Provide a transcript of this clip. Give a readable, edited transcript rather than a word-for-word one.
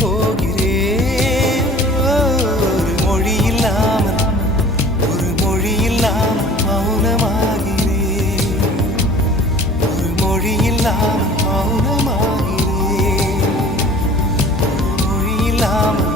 போகிறேன். ஒரு மொழி இல்லாமல் ஒரு மொழி இல்லாமல் மௌனமாகிறேன். ஒரு மொழி இல்லாமல் மௌனமாகிறேன். ஒரு மொழி இல்லாமல்